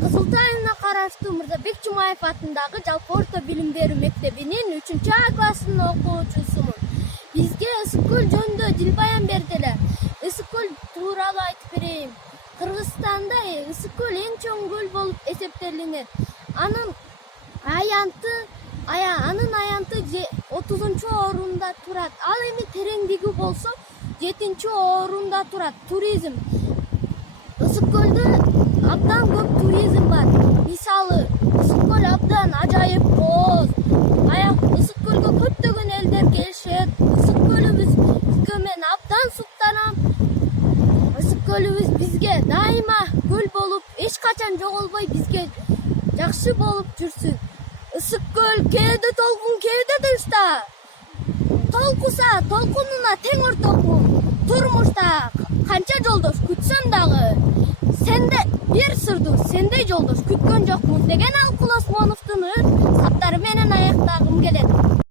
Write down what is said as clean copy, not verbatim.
Кызыл Тай айылына караштуу Мырзабек Жумаев атындагы жалпы орто билим берүү мектебинин 3-А классынын окуучусумун. Бизге ысык көл жөнүндө дил баян бердилер. Ысык көл тууралуу айтып берейин. Кыргызстанда ысык көл эң чоң көл болуп эсептелинет. Анын аянты 30-орунда турат. Ал эми тереңдиги болсо 7-орунда турат. Туризм. Ысык көлдө абдан көп туризм бар. Мисалы, ысык көл абдан ажайып кооз. Ысык көлгө көптөгөн элдер келишет. Ысык көлүбүзгө мен абдан суктанам. Ысык көлүбүз бизге дайыма көл болуп, эч качан жоголбой бизге жакшы болуп жүрсүн. Ысык көл кээде толкун, кээде тынчта. Толкуса, толкунуна тең ортокмун. Турмушта канча жолдош күтсөм дагы, сенде бир сырдуу, сендей жолдош күткөн жокмун деген Алкул Осмоновдун саптары менен аяктагым келет.